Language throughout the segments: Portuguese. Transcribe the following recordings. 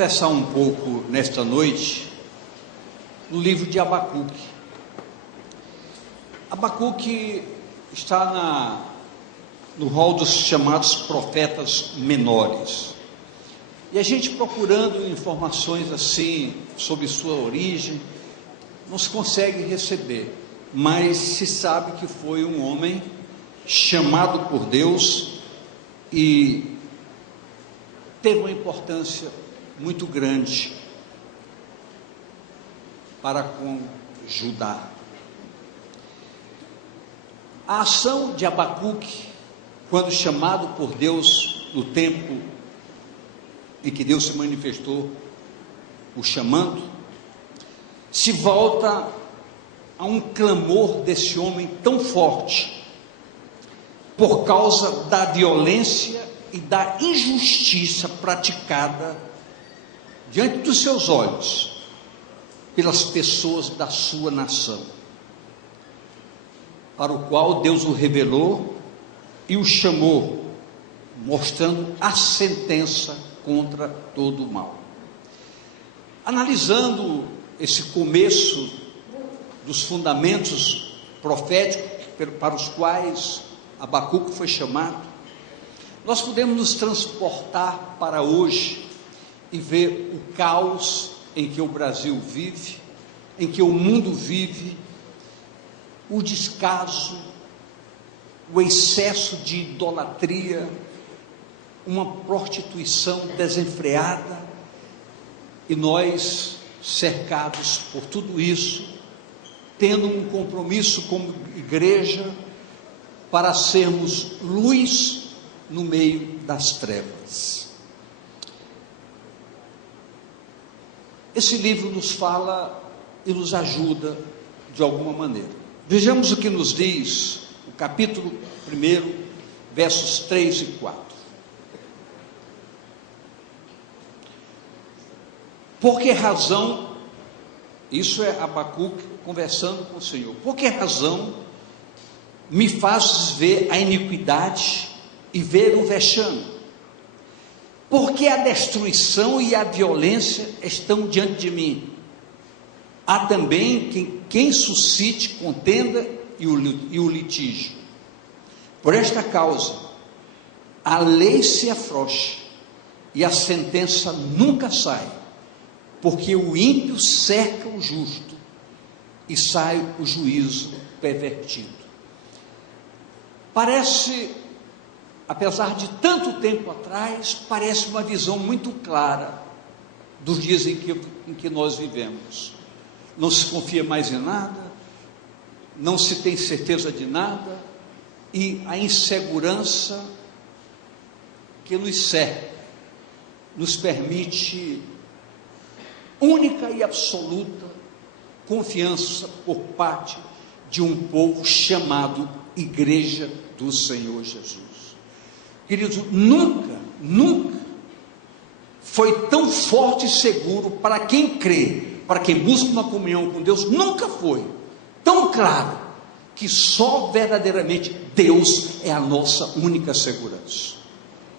conversar um pouco nesta noite no livro de Abacuque. Abacuque está no rol dos chamados profetas menores. E a gente procurando informações assim sobre sua origem, não se consegue receber, mas se sabe que foi um homem chamado por Deus e teve uma importância muito grande para com Judá. A ação de Abacuque, quando chamado por Deus no tempo em que Deus se manifestou, o chamando, se volta a um clamor desse homem tão forte, por causa da violência e da injustiça praticada diante dos seus olhos pelas pessoas da sua nação, para o qual Deus o revelou e o chamou, mostrando a sentença contra todo o mal. Analisando esse começo dos fundamentos proféticos para os quais Abacuque foi chamado, nós podemos nos transportar para hoje e ver o caos em que o Brasil vive, em que o mundo vive, o descaso, o excesso de idolatria, uma prostituição desenfreada, e nós, cercados por tudo isso, tendo um compromisso como igreja para sermos luz no meio das trevas. Esse livro nos fala e nos ajuda de alguma maneira. Vejamos o que nos diz o capítulo 1, versos 3 e 4. Por que razão, isso é Abacuque conversando com o Senhor, por que razão me fazes ver a iniquidade e ver o vexame? Porque a destruição e a violência estão diante de mim. Há também quem suscite contenda e o litígio. Por esta causa, a lei se afrouxa e a sentença nunca sai, porque o ímpio cerca o justo e sai o juízo pervertido. Parece, apesar de tanto tempo atrás, parece uma visão muito clara dos dias em que nós vivemos. Não se confia mais em nada, não se tem certeza de nada, e a insegurança que nos cerca nos permite única e absoluta confiança por parte de um povo chamado Igreja do Senhor Jesus. Queridos, nunca foi tão forte e seguro para quem crê, para quem busca uma comunhão com Deus, nunca foi tão claro que só verdadeiramente Deus é a nossa única segurança,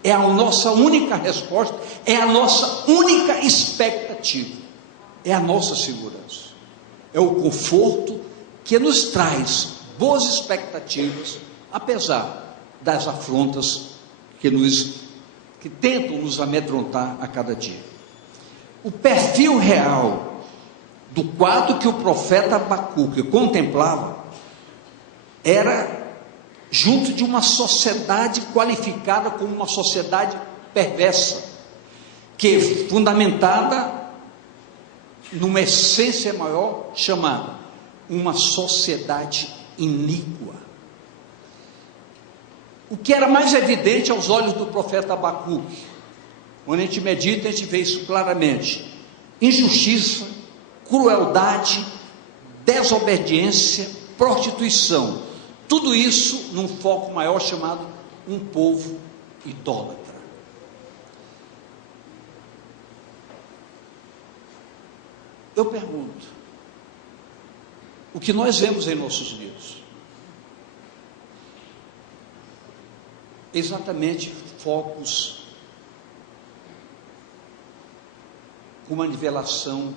é a nossa única resposta, é a nossa única expectativa, é a nossa segurança, é o conforto que nos traz boas expectativas, apesar das afrontas que tentam nos amedrontar a cada dia. O perfil real do quadro que o profeta Abacuque contemplava era junto de uma sociedade qualificada como uma sociedade perversa, que fundamentada numa essência maior, chamada uma sociedade iníqua. O que era mais evidente aos olhos do profeta Abacuque, quando a gente medita, a gente vê isso claramente: injustiça, crueldade, desobediência, prostituição, tudo isso num foco maior chamado um povo idólatra. Eu pergunto, o que nós vemos em nossos dias? Exatamente focos uma nivelação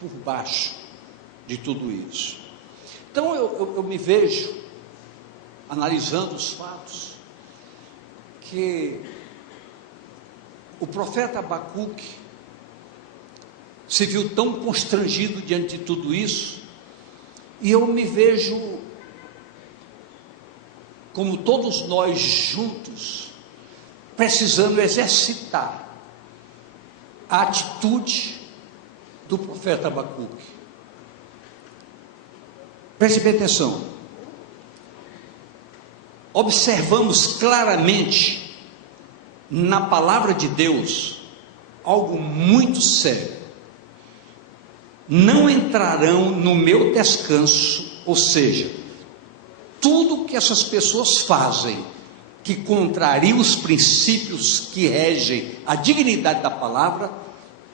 por baixo de tudo isso. Então eu me vejo, analisando os fatos, que o profeta Abacuque se viu tão constrangido diante de tudo isso, e eu me vejo, como todos nós juntos, precisando exercitar a atitude do profeta Abacuque. Preste bem atenção. Observamos claramente na palavra de Deus algo muito sério. Não entrarão no meu descanso, ou seja, tudo que essas pessoas fazem que contraria os princípios que regem a dignidade da palavra,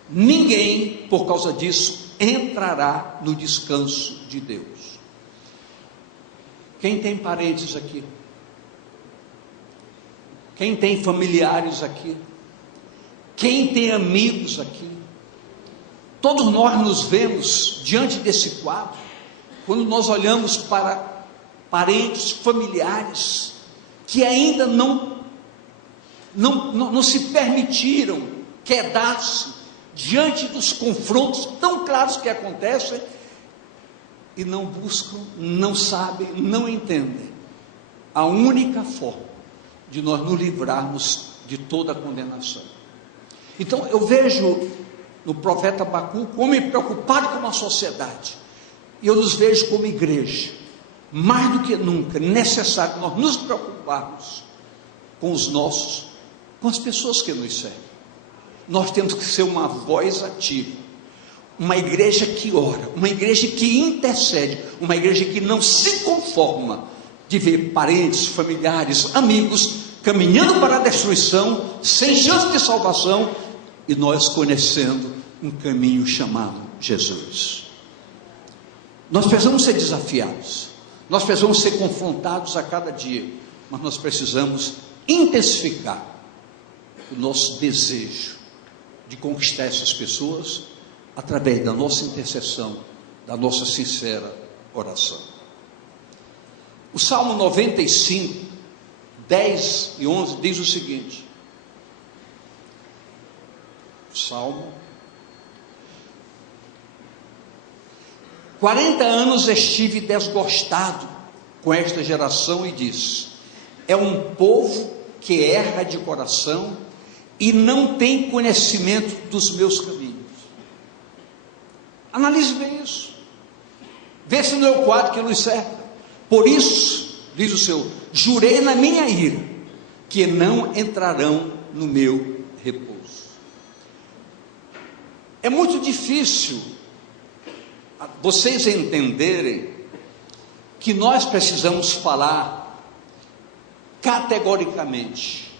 ninguém, por causa disso, entrará no descanso de Deus. Quem tem parentes aqui? Quem tem familiares aqui? Quem tem amigos aqui? Todos nós nos vemos diante desse quadro, quando nós olhamos para parentes, familiares, que ainda não se permitiram quedar-se diante dos confrontos tão claros que acontecem, e não buscam, não sabem, não entendem a única forma de nós nos livrarmos de toda a condenação. Então eu vejo no profeta Abacuque um homem preocupado com a sociedade, e eu nos vejo como igreja, mais do que nunca necessário nós nos preocuparmos com os nossos, com as pessoas que nos servem. Nós temos que ser uma voz ativa, uma igreja que ora, uma igreja que intercede, uma igreja que não se conforma de ver parentes, familiares, amigos caminhando para a destruição, sem chance de salvação, e nós conhecendo um caminho chamado Jesus. Nós precisamos ser desafiados, nós precisamos ser confrontados a cada dia, mas nós precisamos intensificar o nosso desejo de conquistar essas pessoas através da nossa intercessão, da nossa sincera oração. O Salmo 95, 10 e 11 diz o seguinte: Salmo: 40 anos estive desgostado com esta geração e disse: é um povo que erra de coração e não tem conhecimento dos meus caminhos. Analise bem isso, vê se não é o quadro que nos cerca. Por isso, diz o Senhor, jurei na minha ira, que não entrarão no meu repouso. É muito difícil vocês entenderem que nós precisamos falar categoricamente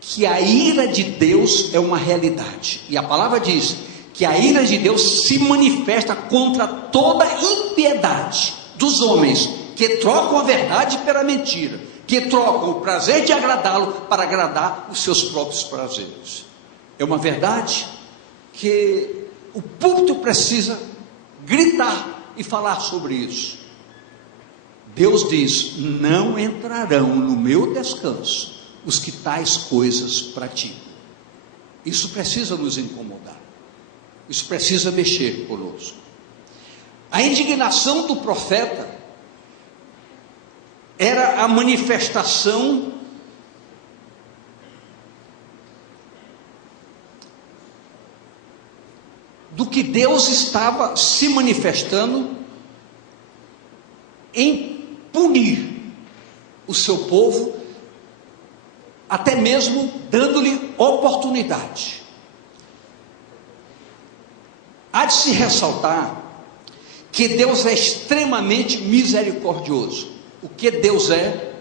que a ira de Deus é uma realidade, e a palavra diz que a ira de Deus se manifesta contra toda impiedade dos homens que trocam a verdade pela mentira, que trocam o prazer de agradá-lo para agradar os seus próprios prazeres. É uma verdade que o púlpito precisa gritar e falar sobre isso. Deus diz: não entrarão no meu descanso os que tais coisas praticam. Isso precisa nos incomodar, isso precisa mexer conosco. A indignação do profeta era a manifestação do que Deus estava se manifestando em punir o seu povo, até mesmo dando-lhe oportunidade. Há de se ressaltar que Deus é extremamente misericordioso. O que Deus é?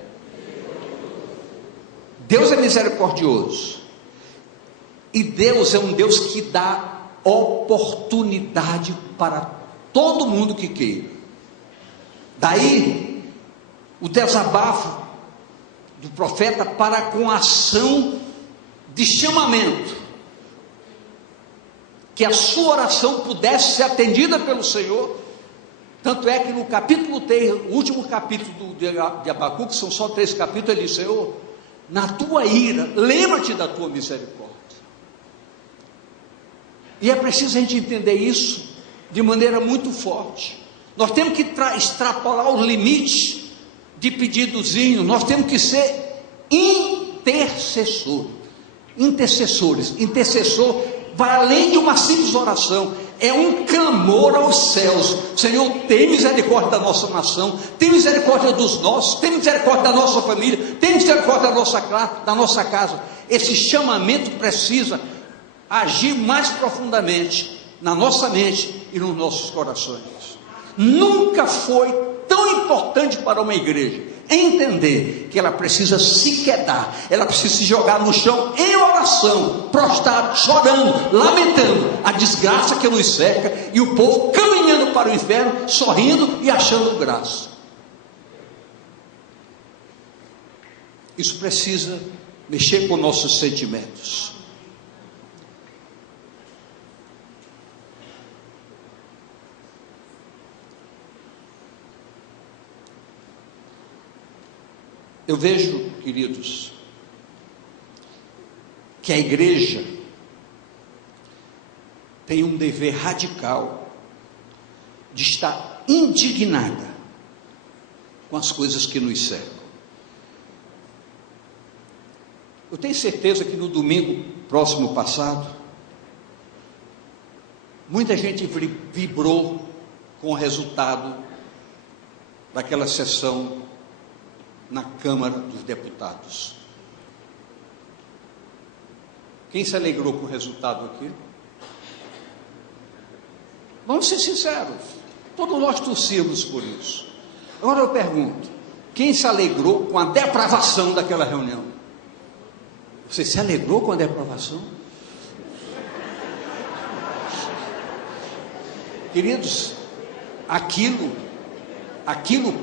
Deus é misericordioso. E Deus é um Deus que dá oportunidade para todo mundo que queira. Daí o desabafo do profeta para com a ação de chamamento. que a sua oração pudesse ser atendida pelo Senhor. Tanto é que no capítulo 3, o último capítulo de Abacuque, são só 3 capítulos, ele diz: Senhor, na tua ira, lembra-te da tua misericórdia. E é preciso a gente entender isso de maneira muito forte. Nós temos que extrapolar os limites de pedidozinho, nós temos que ser intercessores. Intercessor vai além de uma simples oração, é um clamor aos céus: Senhor, tem misericórdia da nossa nação, tem misericórdia dos nossos, tem misericórdia da nossa família, tem misericórdia da nossa casa. Esse chamamento precisa agir mais profundamente na nossa mente e nos nossos corações. Nunca foi tão importante para uma igreja entender que ela precisa se quedar, ela precisa se jogar no chão em oração, prostrado, chorando, lamentando a desgraça que nos cerca, e o povo caminhando para o inferno, sorrindo e achando graça. Isso precisa mexer com nossos sentimentos. Eu vejo, queridos, que a igreja tem um dever radical de estar indignada com as coisas que nos cercam. Eu tenho certeza que no domingo próximo passado, muita gente vibrou com o resultado daquela sessão na Câmara dos Deputados. Quem se alegrou com o resultado aqui? Vamos ser sinceros, todos nós torcíamos por isso. Agora eu pergunto: quem se alegrou com a depravação daquela reunião? Você se alegrou com a depravação? Queridos, aquilo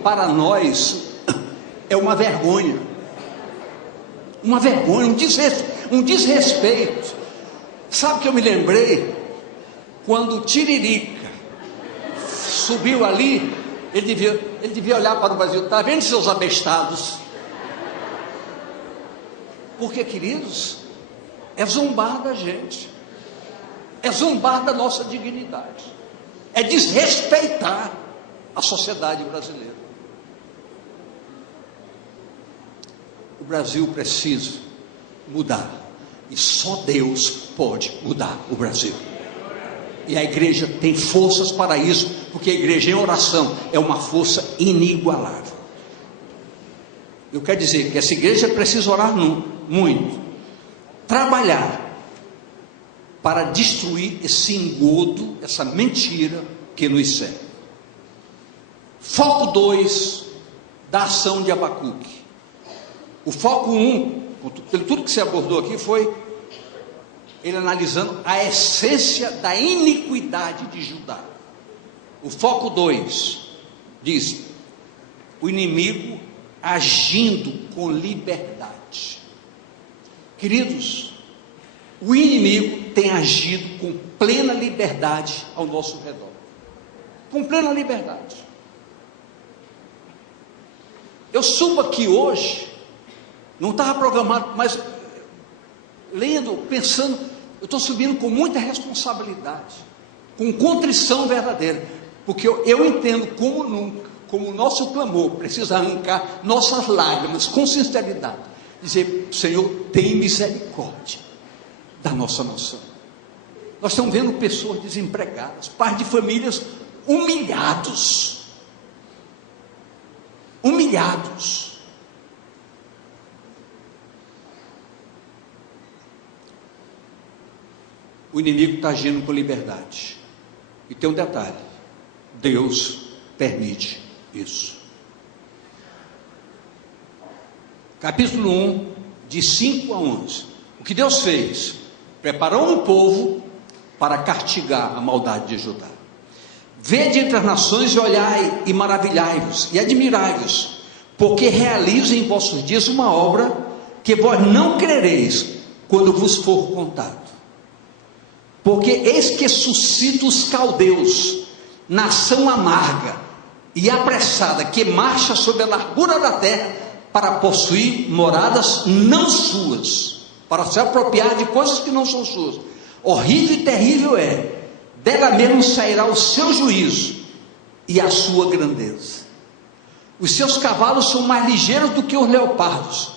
para nós é uma vergonha, um desrespeito. Sabe que eu me lembrei quando o Tiririca subiu ali, ele devia olhar para o Brasil: está vendo seus abestados? Porque, queridos, é zombar da gente, é zombar da nossa dignidade, é desrespeitar a sociedade brasileira. O Brasil precisa mudar, e só Deus pode mudar o Brasil. E a igreja tem forças para isso, porque a igreja em oração é uma força inigualável. Eu quero dizer que essa igreja precisa orar muito, trabalhar para destruir esse engodo, essa mentira que nos serve. Foco 2 da ação de Abacuque. O foco 1, pelo tudo que você abordou aqui, foi ele analisando a essência da iniquidade de Judá. O foco 2 diz: o inimigo agindo com liberdade. Queridos, o inimigo tem agido com plena liberdade ao nosso redor, com plena liberdade. Eu subo aqui hoje, não estava programado, mas lendo, pensando, eu estou subindo com muita responsabilidade, com contrição verdadeira, porque eu entendo como nunca, como o nosso clamor precisa arrancar nossas lágrimas com sinceridade, dizer: Senhor, tem misericórdia da nossa nação. Nós estamos vendo pessoas desempregadas, pais de famílias humilhados. O inimigo está agindo com liberdade. E tem um detalhe: Deus permite isso. Capítulo 1, de 5 a 11. O que Deus fez? Preparou um povo para castigar a maldade de Judá. Vede entre as nações e olhai e maravilhai-vos e admirai-vos, porque realizo em vossos dias uma obra que vós não crereis quando vos for contado. porque eis que suscita os caldeus, nação amarga e apressada, que marcha sobre a largura da terra, para possuir moradas não suas, para se apropriar de coisas que não são suas. Horrível e terrível é, dela mesmo sairá o seu juízo e a sua grandeza. Os seus cavalos são mais ligeiros do que os leopardos,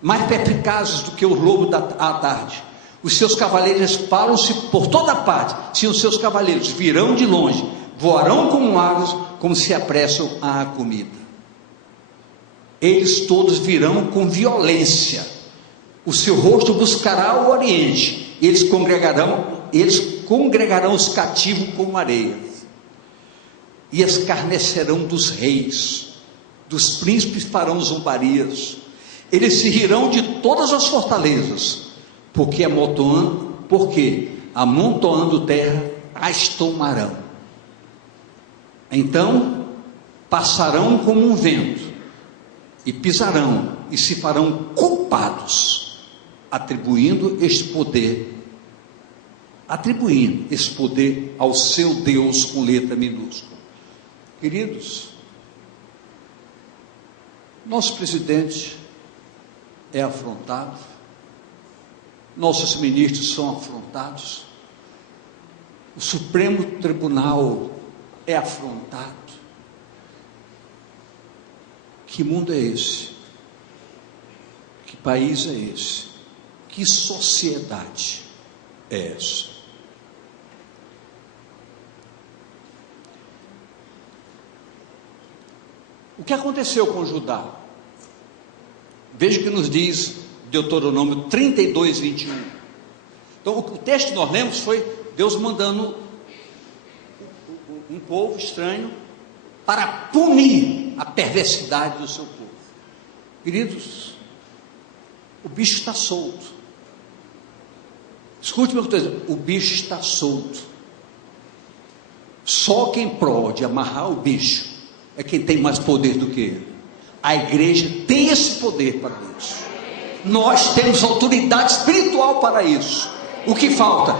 mais perspicazes do que o lobo da tarde. Os seus cavaleiros espalham-se por toda parte. Sim, os seus cavaleiros virão de longe, voarão como aves, como se apressam à comida. Eles todos virão com violência, o seu rosto buscará o oriente, eles congregarão os cativos como areia, e escarnecerão dos reis, dos príncipes farão zombarias, eles se rirão de todas as fortalezas, porque amontoando terra, as tomarão. Então passarão como um vento, e pisarão, e se farão culpados, atribuindo este poder ao seu Deus com letra minúscula. Queridos, nosso presidente é afrontado, nossos ministros são afrontados, o Supremo Tribunal é afrontado. Que mundo é esse? Que país é esse? Que sociedade é essa? O que aconteceu com Judá? Veja o que nos diz Deuteronômio 32, 21. Então, o texto que nós lemos foi Deus mandando um povo estranho para punir a perversidade do seu povo. Queridos, o bicho está solto. Escute o que eu estou dizendo, o bicho está solto. Só quem pode amarrar o bicho é quem tem mais poder do que ele. A igreja tem esse poder para isso. Nós temos autoridade espiritual para isso. O que falta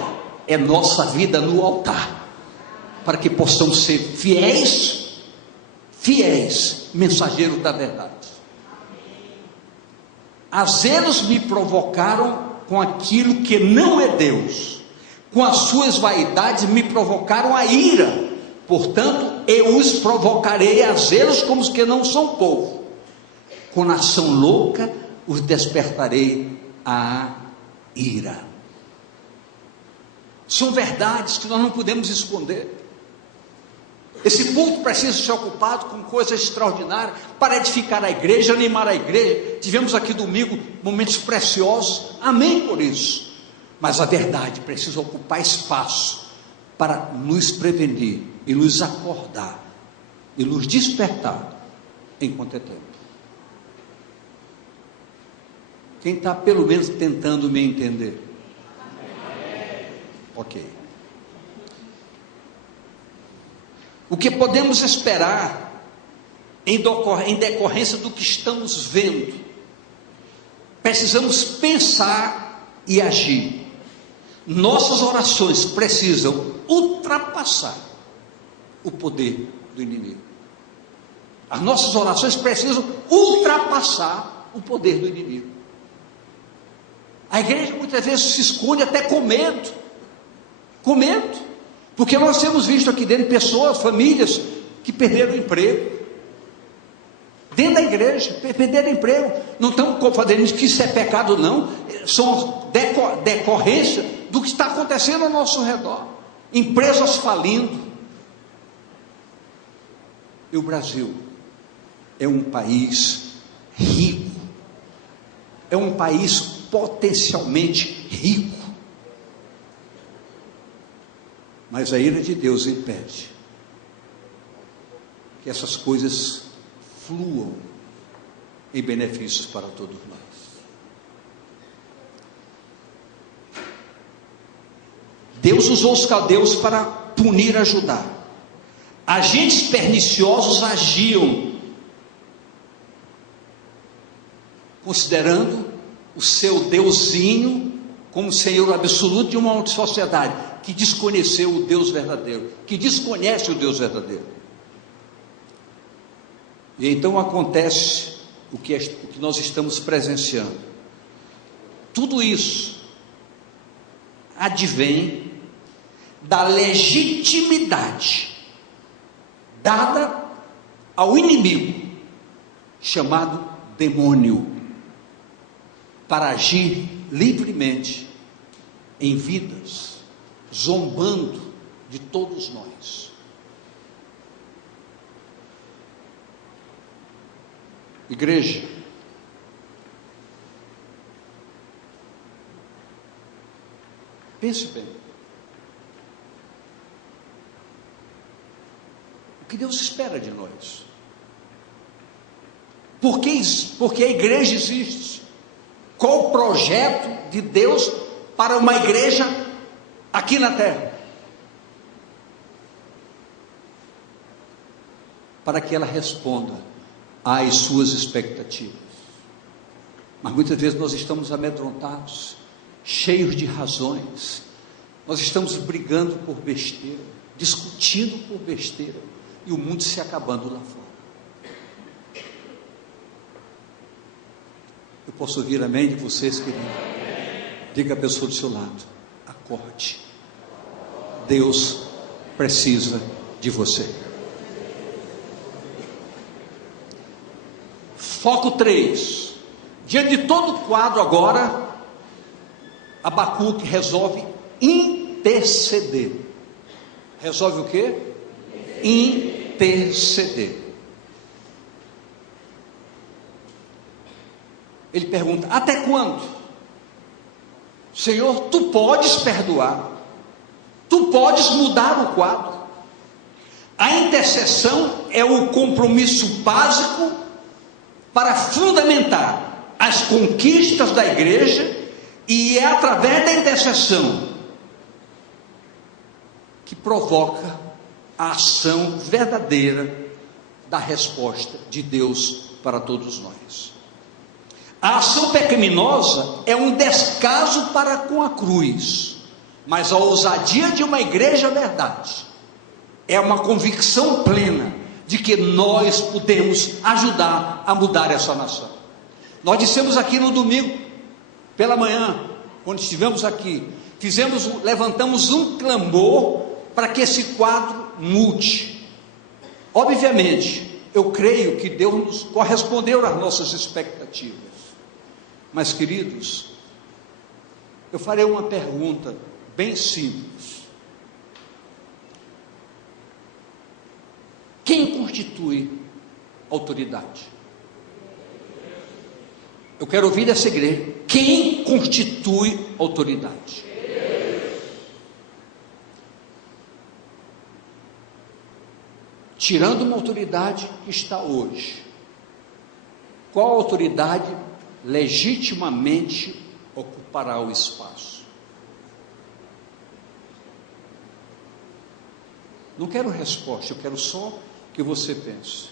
é nossa vida no altar, para que possamos ser fiéis mensageiros da verdade. Às vezes me provocaram com aquilo que não é Deus, com as suas vaidades me provocaram a ira, portanto eu os provocarei a zelos como os que não são povo, com nação louca os despertarei a ira. São verdades que nós não podemos esconder. Esse culto precisa ser ocupado com coisas extraordinárias para edificar a igreja, animar a igreja. Tivemos aqui domingo momentos preciosos, amém por isso. Mas a verdade precisa ocupar espaço para nos prevenir e nos acordar e nos despertar enquanto é tempo. Quem está pelo menos tentando me entender? Ok. O que podemos esperar em decorrência do que estamos vendo? Precisamos pensar e agir. Nossas orações precisam ultrapassar o poder do inimigo. As nossas orações precisam ultrapassar o poder do inimigo. A igreja muitas vezes se esconde até com medo, porque nós temos visto aqui dentro pessoas, famílias que perderam o emprego, dentro da igreja, perderam o emprego. Não estamos fazendo isso que isso é pecado, não, são decorrência do que está acontecendo ao nosso redor, empresas falindo. E o Brasil é um país rico, é um país potencialmente rico, mas a ira de Deus impede que essas coisas fluam em benefícios para todos nós. Deus usou os caldeus para punir a Judá. Agentes perniciosos agiam considerando o seu deusinho como senhor absoluto de uma sociedade. que desconheceu o Deus verdadeiro, que desconhece o Deus verdadeiro. E então acontece o que nós estamos presenciando. Tudo isso advém da legitimidade dada ao inimigo, chamado demônio, para agir livremente em vidas, zombando de todos nós. Igreja, pense bem. O que Deus espera de nós? Porque a igreja existe. Qual o projeto de Deus para uma igreja aqui na terra? Para que ela responda às suas expectativas. Mas muitas vezes nós estamos amedrontados, cheios de razões, nós estamos brigando por besteira, discutindo por besteira, e o mundo se acabando lá fora. Eu posso ouvir amém de vocês, queridos? Diga à pessoa do seu lado: acorde, Deus precisa de você. Foco 3. Diante de todo o quadro agora, Abacuque resolve interceder. Resolve o quê? Interceder. Ele pergunta: até quando? Senhor, tu podes perdoar, tu podes mudar o quadro. A intercessão é o compromisso básico para fundamentar as conquistas da igreja, e é através da intercessão que provoca a ação verdadeira da resposta de Deus para todos nós. A ação pecaminosa é um descaso para com a cruz, mas a ousadia de uma igreja verdade é uma convicção plena de que nós podemos ajudar a mudar essa nação. Nós dissemos aqui no domingo pela manhã, quando estivemos aqui, levantamos um clamor para que esse quadro mude. Obviamente, eu creio que Deus nos correspondeu às nossas expectativas. Mas, queridos, eu farei uma pergunta bem simples: quem constitui autoridade? Eu quero ouvir dessa igreja: quem constitui autoridade? Tirando uma autoridade que está hoje, qual autoridade legitimamente ocupará o espaço? Não quero resposta, eu quero só que você pense.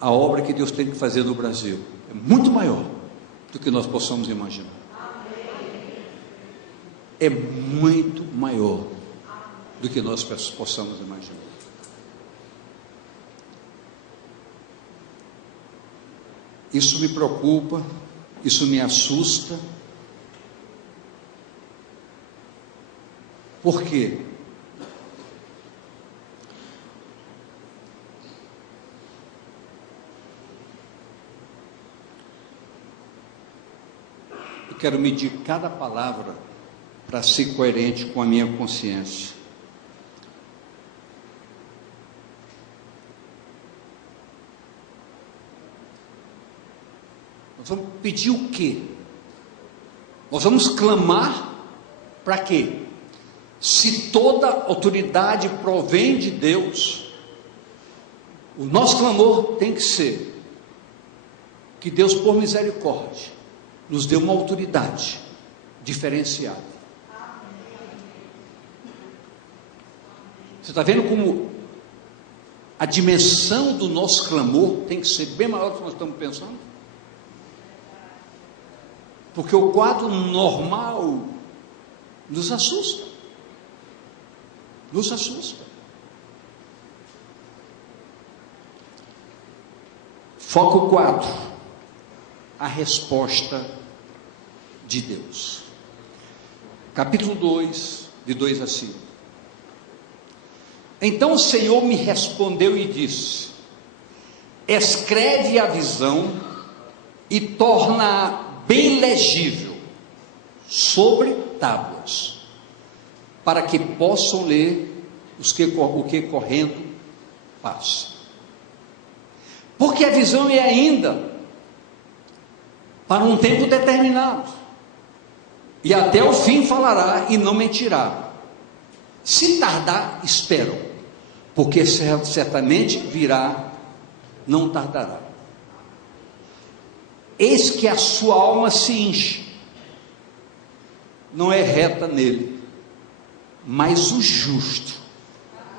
A obra que Deus tem que fazer no Brasil é muito maior do que nós possamos imaginar. É muito maior do que nós possamos imaginar. Isso me preocupa, isso me assusta. Por quê? Eu quero medir cada palavra para ser coerente com a minha consciência. Nós vamos pedir o quê? Nós vamos clamar para quê? Se toda autoridade provém de Deus, o nosso clamor tem que ser que Deus, por misericórdia, nos dê uma autoridade diferenciada. Você está vendo como a dimensão do nosso clamor tem que ser bem maior do que nós estamos pensando? Porque o quadro normal nos assusta. nos assusta. Foco 4, a resposta de Deus. Capítulo 2, de 2 a 5. Então o Senhor me respondeu e disse: escreve a visão e torna-a bem legível sobre tábuas, para que possam ler o que correndo passa. Porque a visão é ainda para um tempo determinado, e até o fim falará e não mentirá. Se tardar, esperam, porque certamente virá, não tardará. Eis que a sua alma se enche, não é reta nele, mas o justo,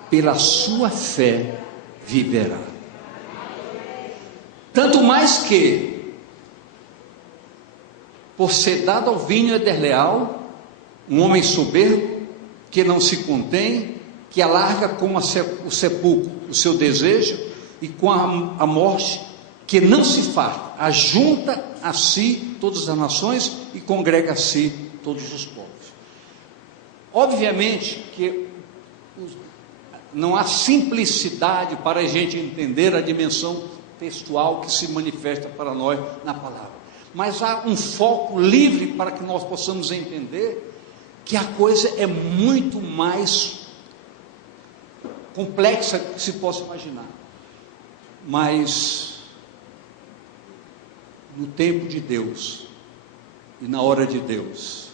pela sua fé, viverá. Tanto mais que, por ser dado ao vinho é desleal, um homem soberbo, que não se contém, que alarga como o sepulcro o seu desejo, e com a morte, que não se farta, ajunta a si todas as nações e congrega a si todos os povos. Obviamente que não há simplicidade para a gente entender a dimensão textual que se manifesta para nós na palavra, mas há um foco livre para que nós possamos entender que a coisa é muito mais complexa que se possa imaginar. Mas no tempo de Deus, e na hora de Deus,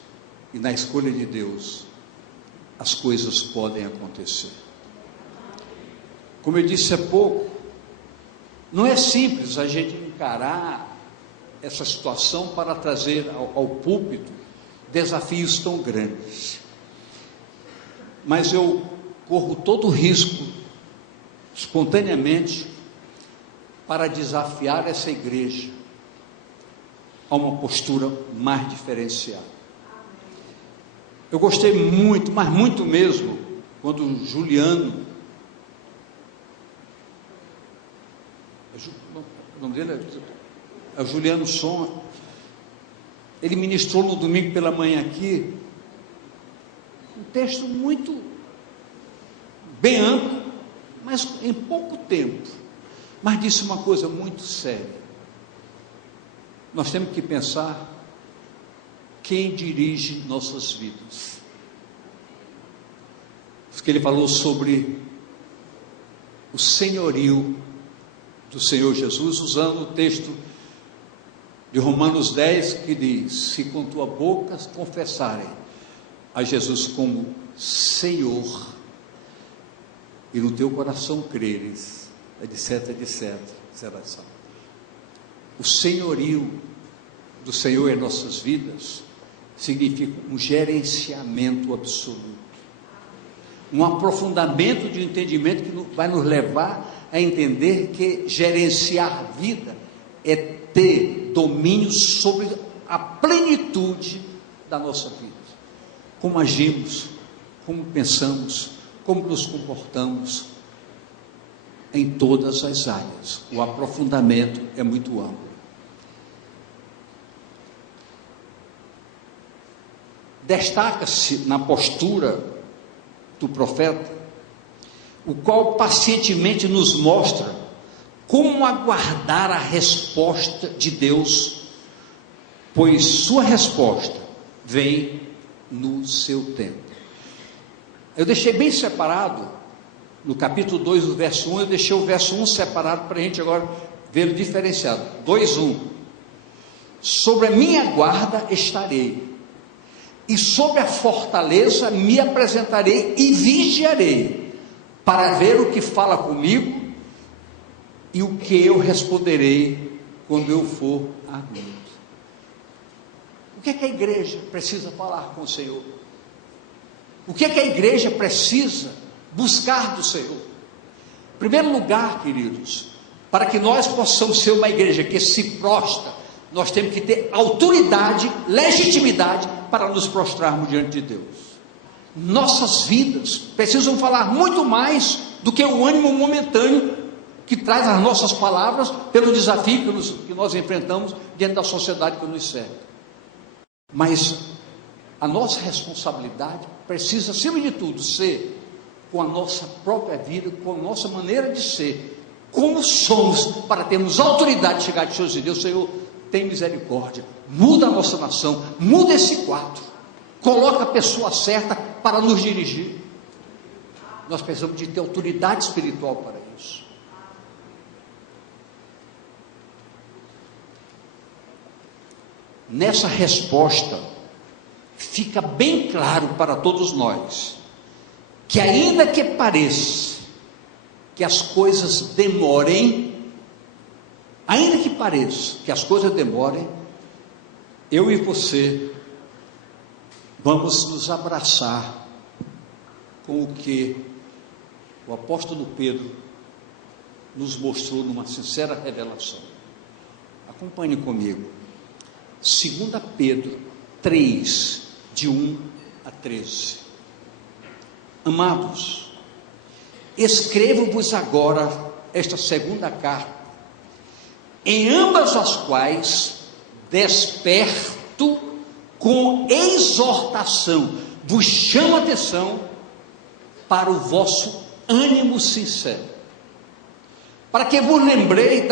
e na escolha de Deus, as coisas podem acontecer. Como eu disse há pouco, não é simples a gente encarar essa situação para trazer ao púlpito desafios tão grandes. Mas eu corro todo o risco, espontaneamente, para desafiar essa igreja a uma postura mais diferenciada. Eu gostei muito, mas muito mesmo, quando o Juliano, o nome dele é o Juliano Som, ele ministrou no domingo pela manhã aqui, um texto muito bem amplo, mas em pouco tempo, mas disse uma coisa muito séria. Nós temos que pensar quem dirige nossas vidas. Porque ele falou sobre o senhorio do Senhor Jesus, usando o texto de Romanos 10, que diz: se com tua boca confessarem a Jesus como Senhor, e no teu coração creres, etc, etc, será salvo. O senhorio do Senhor em nossas vidas significa um gerenciamento absoluto, um aprofundamento de entendimento que vai nos levar a entender que gerenciar a vida é ter domínio sobre a plenitude da nossa vida. Como agimos, como pensamos, como nos comportamos, em todas as áreas. O aprofundamento é muito amplo. Destaca-se na postura do profeta, o qual pacientemente nos mostra como aguardar a resposta de Deus, pois sua resposta vem no seu tempo. Eu deixei bem separado, no capítulo 2, o verso 1, eu deixei o verso 1 separado para a gente agora ver o diferenciado. 2:1. Sobre a minha guarda estarei, e sobre a fortaleza me apresentarei e vigiarei, para ver o que fala comigo e o que eu responderei quando eu for arguido. O que é que a igreja precisa falar com o Senhor? O que é que a igreja precisa buscar do Senhor? Em primeiro lugar, queridos, para que nós possamos ser uma igreja que se prostra, nós temos que ter autoridade, legitimidade para nos prostrarmos diante de Deus. Nossas vidas precisam falar muito mais do que o ânimo momentâneo que traz as nossas palavras pelo desafio que nós enfrentamos diante da sociedade que nos serve. Mas a nossa responsabilidade precisa, acima de tudo, ser com a nossa própria vida, com a nossa maneira de ser, como somos, para termos autoridade de chegar diante de Deus. Senhor, tem misericórdia, muda a nossa nação, muda esse quadro, coloca a pessoa certa para nos dirigir. Nós precisamos de ter autoridade espiritual para isso. Nessa resposta, fica bem claro para todos nós, que ainda que pareça que as coisas demorem, eu e você vamos nos abraçar com o que o apóstolo Pedro nos mostrou numa sincera revelação. Acompanhe comigo. 2 Pedro 3, de 1 a 13. Amados, escrevo-vos agora esta segunda carta, em ambas as quais desperto com exortação, vos chamo a atenção para o vosso ânimo sincero, para que vos lembreis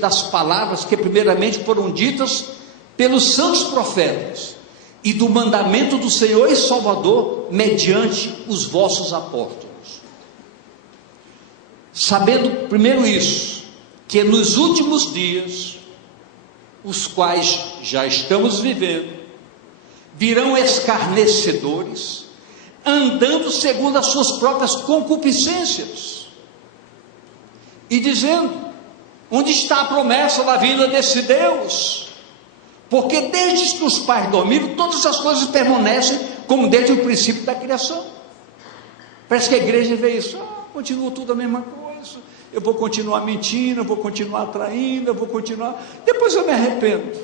das palavras que primeiramente foram ditas pelos santos profetas, e do mandamento do Senhor e Salvador mediante os vossos apóstolos, sabendo primeiro isso, que nos últimos dias, os quais já estamos vivendo, virão escarnecedores, andando segundo as suas próprias concupiscências, e dizendo: onde está a promessa da vinda desse Deus? Porque desde que os pais dormiram, todas as coisas permanecem como desde o princípio da criação. Parece que a igreja vê isso, continua tudo a mesma coisa, eu vou continuar mentindo, eu vou continuar traindo, eu vou continuar, depois eu me arrependo.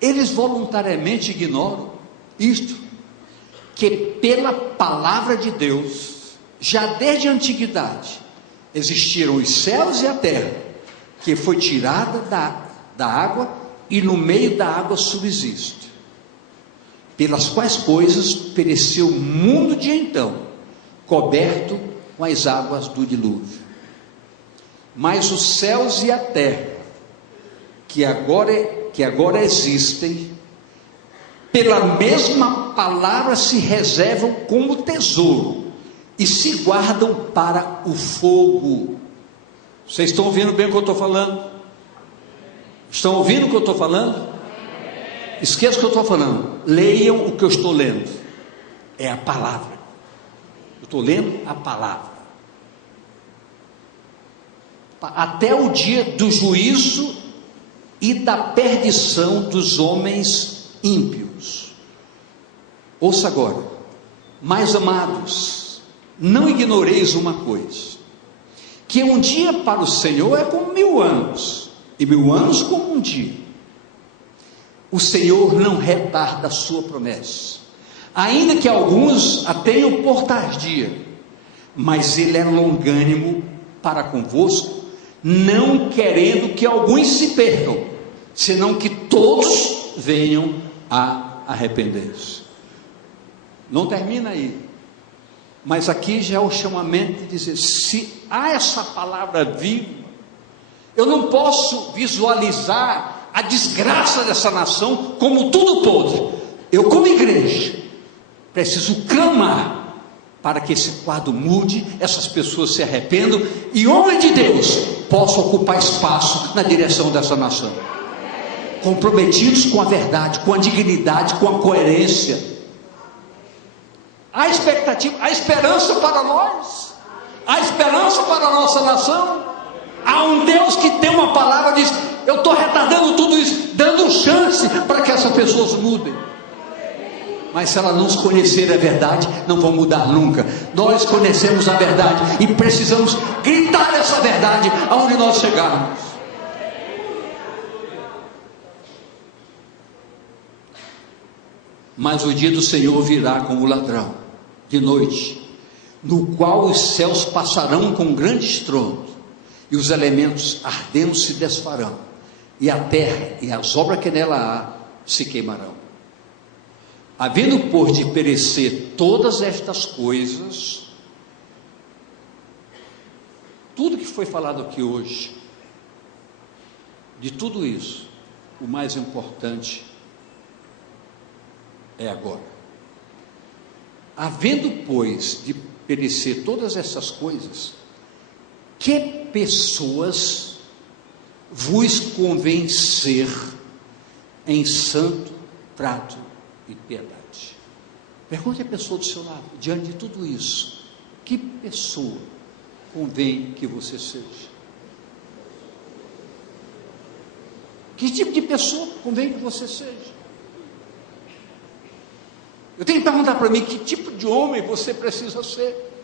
Eles voluntariamente ignoram isto, que pela palavra de Deus, já desde a antiguidade, existiram os céus e a terra, que foi tirada da água, e no meio da água subsiste, pelas quais coisas pereceu o mundo de então, coberto com as águas do dilúvio. Mas os céus e a terra, que agora existem, pela mesma palavra se reservam como tesouro, e se guardam para o fogo. Vocês estão ouvindo bem o que eu estou falando? Estão ouvindo o que eu estou falando? Esqueça o que eu estou falando, leiam o que eu estou lendo, é a palavra, eu estou lendo a palavra, até o dia do juízo e da perdição dos homens ímpios. Ouça agora: mais amados, não ignoreis uma coisa, que um dia para o Senhor é como 1000 anos, e 1000 anos como um dia. O Senhor não retarda a sua promessa, ainda que alguns a tenham por tardia, mas Ele é longânimo para convosco, não querendo que alguns se percam, senão que todos venham a arrepender-se. Não termina aí, mas aqui já é o chamamento de dizer: se há essa palavra viva, eu não posso visualizar a desgraça dessa nação como tudo podre. Eu, como igreja, preciso clamar para que esse quadro mude, essas pessoas se arrependam, e homem de Deus possa ocupar espaço na direção dessa nação, comprometidos com a verdade, com a dignidade, com a coerência. Há expectativa, há esperança para nós, há esperança para a nossa nação. Há um Deus que tem uma palavra e diz: eu estou retardando tudo isso, dando chance para que essas pessoas mudem. Mas se elas não se conhecerem a verdade, não vão mudar nunca. Nós conhecemos a verdade e precisamos gritar essa verdade aonde nós chegarmos. Mas o dia do Senhor virá como ladrão, de noite, no qual os céus passarão com grande estrondo, e os elementos ardendo se desfarão, e a terra e as obras que nela há se queimarão. Havendo, pois, de perecer todas estas coisas, tudo que foi falado aqui hoje, de tudo isso, o mais importante é agora. Havendo, pois, de perecer todas essas coisas, que pessoas vos convém ser em santo trato e piedade? Pergunte à pessoa do seu lado, diante de tudo isso, que pessoa convém que você seja? Que tipo de pessoa convém que você seja? Eu tenho que perguntar para mim, que tipo de homem você precisa ser?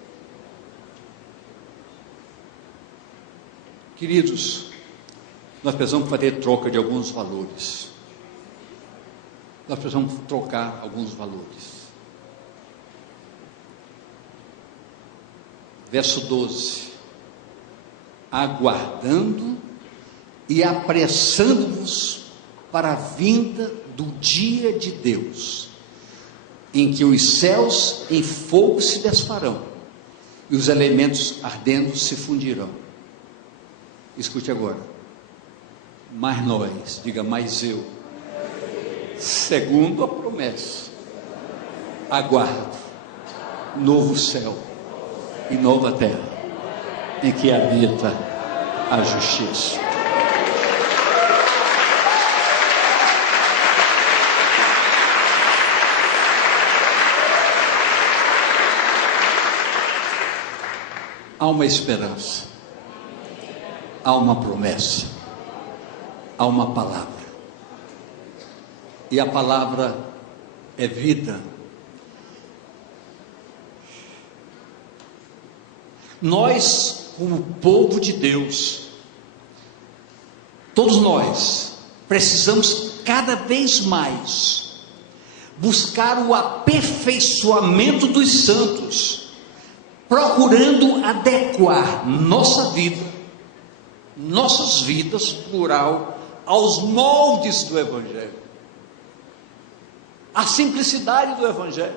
Queridos, nós precisamos fazer troca de alguns valores. Nós precisamos trocar alguns valores. Verso 12: aguardando e apressando-vos para a vinda do dia de Deus, em que os céus em fogo se desfarão, e os elementos ardendo se fundirão. Escute agora. Mas nós, diga, mas eu, segundo a promessa, aguardo novo céu e nova terra, em que habita a justiça. Há uma esperança, há uma promessa, há uma palavra, e a palavra é vida. Nós, como povo de Deus, todos nós, precisamos cada vez mais buscar o aperfeiçoamento dos santos, procurando adequar nossa vida, nossas vidas, plural, aos moldes do Evangelho, à simplicidade do Evangelho.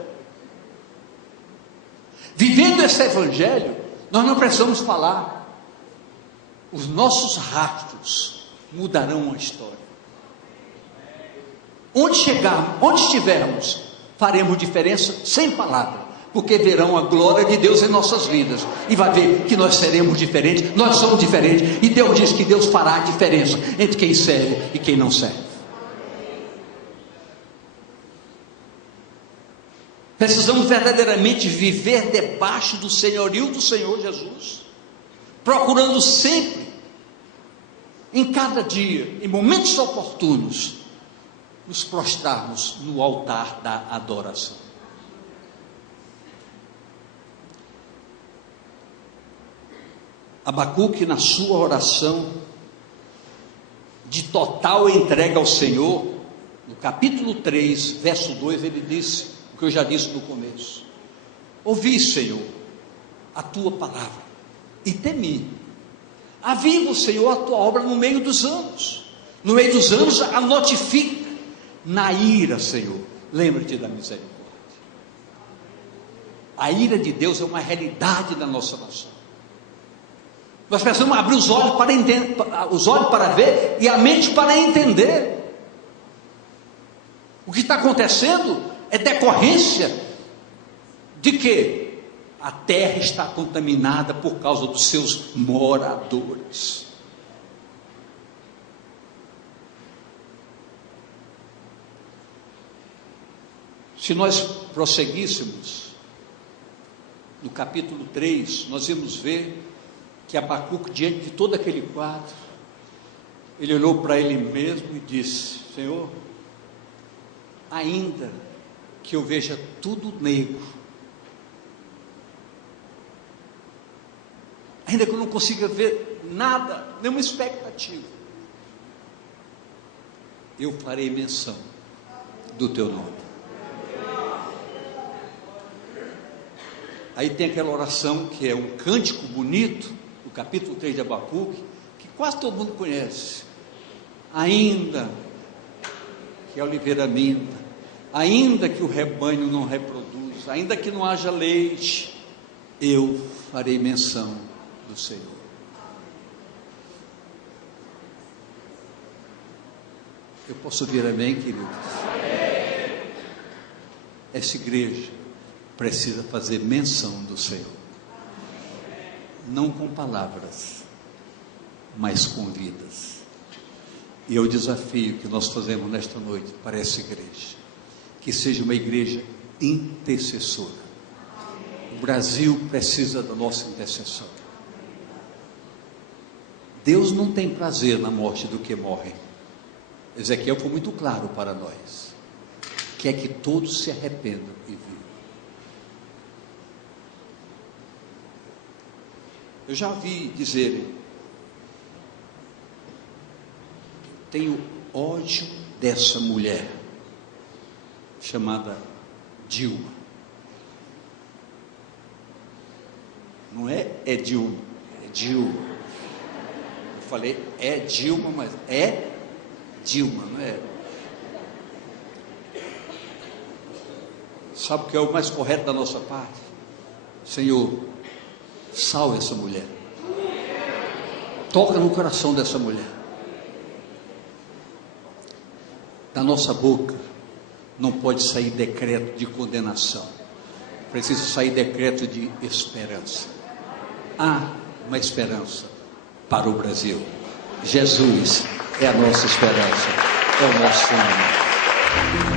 Vivendo esse Evangelho, nós não precisamos falar, os nossos rastros mudarão a história. Onde chegarmos, onde estivermos, faremos diferença sem palavra, porque verão a glória de Deus em nossas vidas, e vai ver que nós seremos diferentes, nós somos diferentes, e Deus diz que Deus fará a diferença entre quem serve e quem não serve. Precisamos verdadeiramente viver debaixo do senhorio do Senhor Jesus, procurando sempre, em cada dia, em momentos oportunos, nos prostrarmos no altar da adoração. Abacuque, na sua oração de total entrega ao Senhor, no capítulo 3, verso 2, ele disse o que eu já disse no começo: ouvi, Senhor, a tua palavra e temi. Aviva, Senhor, a tua obra no meio dos anos. No meio dos anos a notifica. Na ira, Senhor, lembra-te da misericórdia. A ira de Deus é uma realidade da nossa nação. Nós precisamos abrir os olhos para entender, os olhos para ver e a mente para entender. O que está acontecendo é decorrência de que a terra está contaminada por causa dos seus moradores. Se nós prosseguíssemos no capítulo 3, nós íamos ver que Abacuque, diante de todo aquele quadro, ele olhou para ele mesmo e disse: Senhor, ainda que eu veja tudo negro, ainda que eu não consiga ver nada, nenhuma expectativa, eu farei menção do teu nome. Aí tem aquela oração que é um cântico bonito, do capítulo 3 de Abacuque, que quase todo mundo conhece. Ainda que a oliveira minta, ainda que o rebanho não reproduz, ainda que não haja leite, eu farei menção do Senhor. Eu posso ouvir amém, queridos? Essa igreja precisa fazer menção do Senhor, não com palavras, mas com vidas. E é o desafio que nós fazemos nesta noite para essa igreja, que seja uma igreja intercessora. O Brasil precisa da nossa intercessão. Deus não tem prazer na morte do que morre. Ezequiel foi muito claro para nós: quer que todos se arrependam e vivam. Eu já vi dizerem: tenho ódio dessa mulher chamada Dilma. Não é Dilma, é Dilma. Eu falei é Dilma, mas é Dilma, não é? Sabe o que é o mais correto da nossa parte? Senhor, salve essa mulher. Toca no coração dessa mulher. Da nossa boca não pode sair decreto de condenação. Precisa sair decreto de esperança. Há uma esperança para o Brasil. Jesus é a nossa esperança, é o nosso nome.